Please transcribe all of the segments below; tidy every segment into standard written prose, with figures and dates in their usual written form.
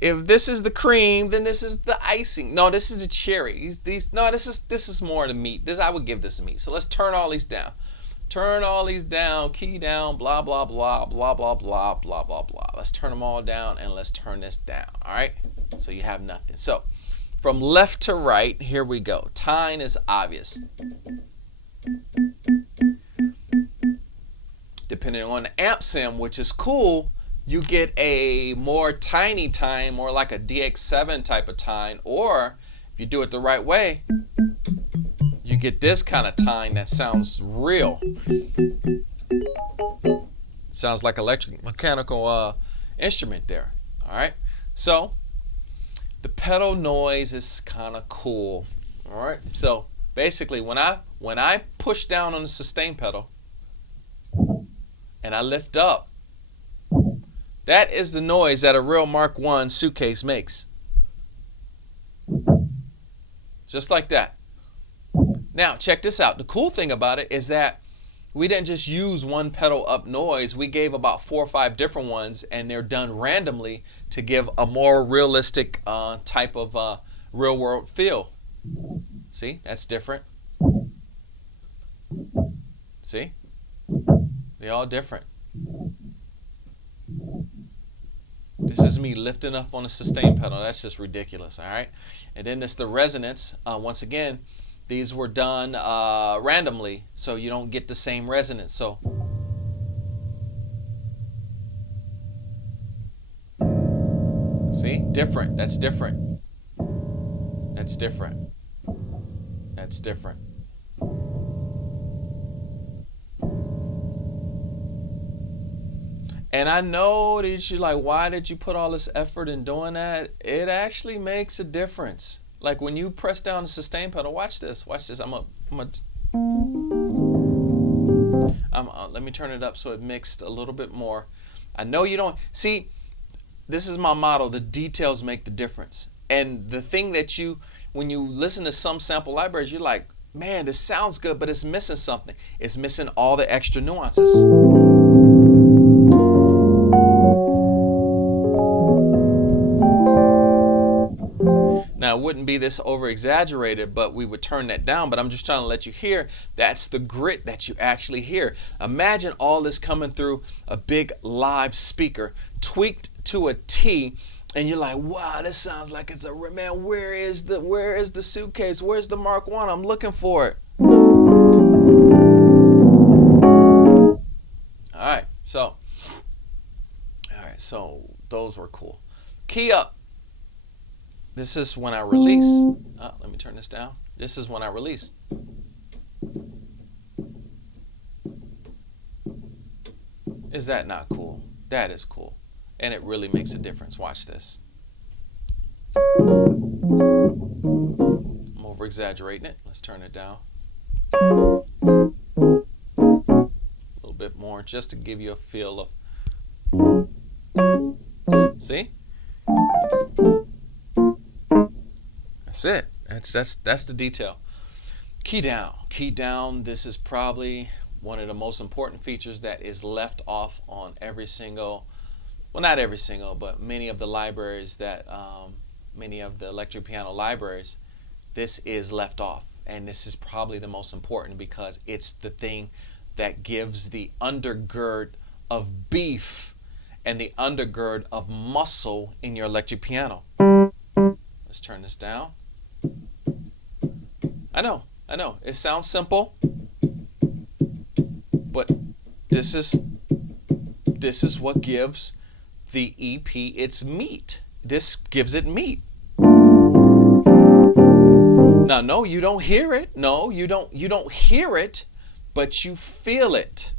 if this is the cream, then this is the icing. No, this is the cherry. No, this is more the meat. I would give this a meat. So let's turn all these down. Turn all these down, key down, blah, blah, blah, blah, blah, blah, blah, blah, blah. Let's turn them all down and let's turn this down, all right? So you have nothing. So from left to right, here we go. Tine is obvious. Depending on the amp sim, which is cool, you get a more tiny tine, more like a DX7 type of tine, or if you do it the right way, you get this kind of tine that sounds real. Sounds like electric mechanical instrument there. All right. So the pedal noise is kind of cool. All right. So basically, when I push down on the sustain pedal and I lift up, that is the noise that a real Mark I suitcase makes. Just like that. Now, check this out. The cool thing about it is that we didn't just use one pedal up noise. We gave about 4 or 5 different ones, and they're done randomly to give a more realistic type of real world feel. See, that's different. See, they're all different. This is me lifting up on the sustain pedal. That's just ridiculous, all right? And then it's the resonance. Once again, these were done randomly, so you don't get the same resonance. So see, different. That's different. That's different. That's different. And I know that you're like, why did you put all this effort in doing that? It actually makes a difference. Like when you press down the sustain pedal, watch this. Watch this. Let me turn it up so it mixed a little bit more. I know you don't see. This is my motto. The details make the difference. And the thing that when you listen to some sample libraries, you're like, man, this sounds good, but it's missing something. It's missing all the extra nuances. Now, it wouldn't be this over exaggerated, but we would turn that down. But I'm just trying to let you hear that's the grit that you actually hear. Imagine all this coming through a big live speaker, tweaked to a T, and you're like, wow, this sounds like it's a man. Where is the suitcase? Where's the Mark I? I'm looking for it. All right, so those were cool. Key up. This is when I release. Let me turn this down. This is when I release. Is that not cool? That is cool. And it really makes a difference. Watch this. I'm over exaggerating it. Let's turn it down. A little bit more just to give you a feel of. See? That's it. That's the detail. Key down. Key down. This is probably one of the most important features that is left off on every single, well, not every single, but many of the libraries that, many of the electric piano libraries, this is left off. And this is probably the most important because it's the thing that gives the undergird of beef and the undergird of muscle in your electric piano. Let's turn this down. I know. It sounds simple, but this is what gives the EP its meat. This gives it meat. Now, no, you don't hear it. No, you don't hear it, but you feel it.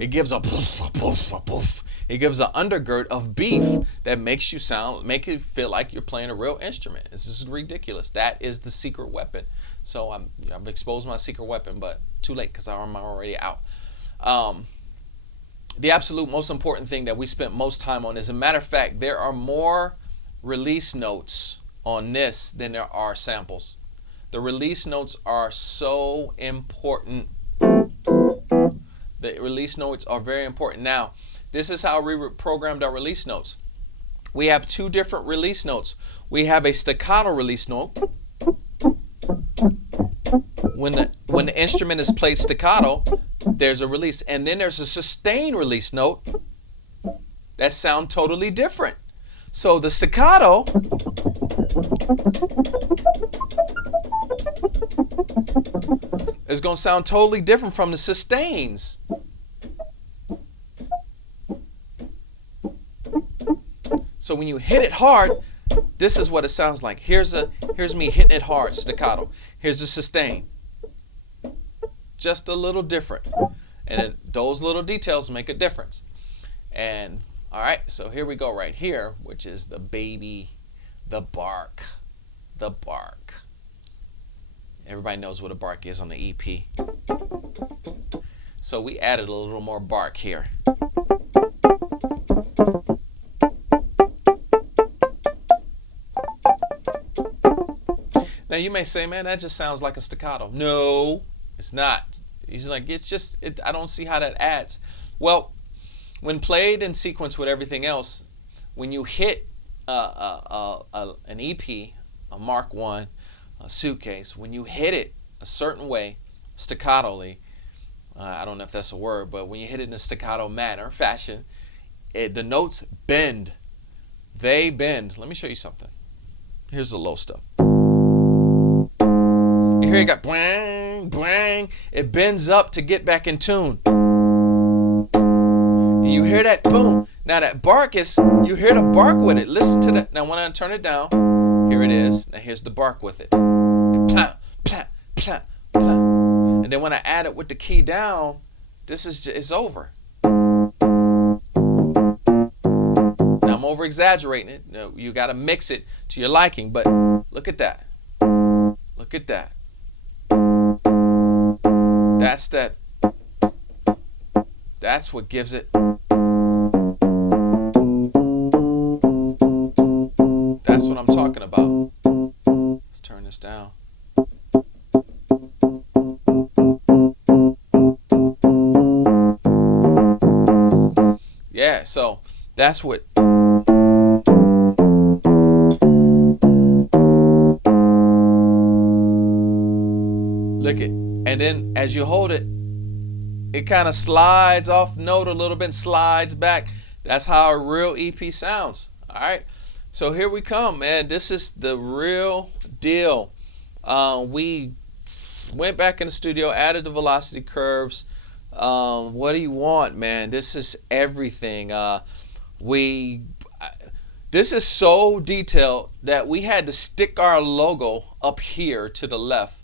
It gives a poof. It gives an undergird of beef that makes you feel like you're playing a real instrument. This is ridiculous. That is the secret weapon. So I've exposed my secret weapon, but too late because I'm already out. The absolute most important thing that we spent most time on, as a matter of fact, there are more release notes on this than there are samples. The release notes are so important. The release notes are very important. Now, This is how we programmed our release notes. We have two different release notes. We have a staccato release note. When the instrument is played staccato, there's a release. And then there's a sustained release note that sound totally different. So the staccato is going to sound totally different from the sustains. So when you hit it hard, this is what it sounds like. Here's me hitting it hard, staccato. Here's the sustain. Just a little different. And those little details make a difference. And all right, so here we go right here, which is the baby, the bark. The bark. Everybody knows what a bark is on the EP. So we added a little more bark here. Now you may say, man, that just sounds like a staccato. No, it's not. He's like, it's just, I don't see how that adds. Well, when played in sequence with everything else, when you hit an EP, a Mark I, a suitcase, when you hit it a certain way, staccatoli, I don't know if that's a word, but when you hit it in a staccato manner, fashion, the notes bend. They bend. Let me show you something. Here's the low stuff. You hear it got bang, bang. It bends up to get back in tune. And you hear that boom. Now that bark is, you hear the bark with it. Listen to that. Now when I turn it down, here it is. Now here's the bark with it. Plop, plop, plop, plop. And then when I add it with the key down, this is just, it's over. Now I'm over exaggerating it. You got to mix it to your liking, but look at that. Look at that. That's that. That's what gives it. That's what I'm talking about. Let's turn this down. Yeah, so that's what. Look it. And then as you hold it, it kind of slides off note a little bit, slides back. That's how a real EP sounds. All right. So here we come, man. This is the real deal. We went back in the studio, added the velocity curves. What do you want, man? This is everything. This is so detailed that we had to stick our logo up here to the left.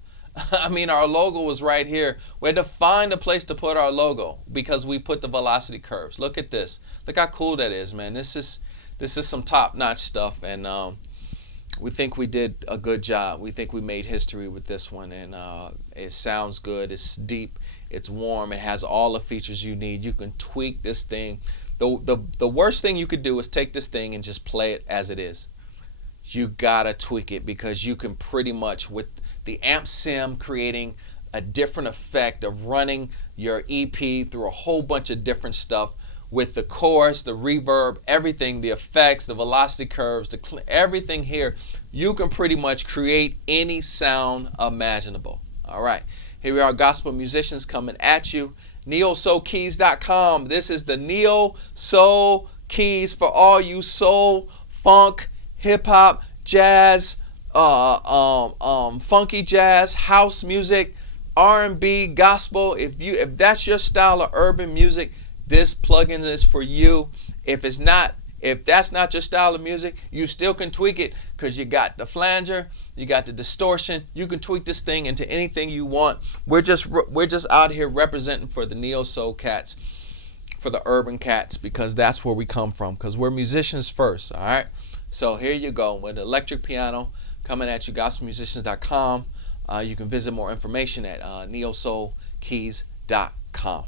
I mean, our logo was right here. We had to find a place to put our logo because we put the velocity curves. Look at this. Look how cool that is, man. This is some top-notch stuff, and we think we did a good job. We think we made history with this one, and it sounds good. It's deep. It's warm. It has all the features you need. You can tweak this thing. The worst thing you could do is take this thing and just play it as it is. You gotta tweak it because you can pretty much, with the amp sim, creating a different effect of running your EP through a whole bunch of different stuff with the chorus, the reverb, everything, the effects, the velocity curves, everything here. You can pretty much create any sound imaginable. All right, here we are, gospel musicians coming at you. NeoSoulKeys.com. This is the Neo Soul Keys for all you soul, funk, hip hop, jazz, funky jazz, house music, R&B, gospel. If that's your style of urban music, this plugin is for you. If that's not your style of music, you still can tweak it because you got the flanger, you got the distortion. You can tweak this thing into anything you want. We're just out here representing for the Neo Soul cats, for the urban cats, because that's where we come from, because we're musicians first. All right. So here you go with electric piano coming at you, gospelmusicians.com. You can visit more information at neosoulkeys.com.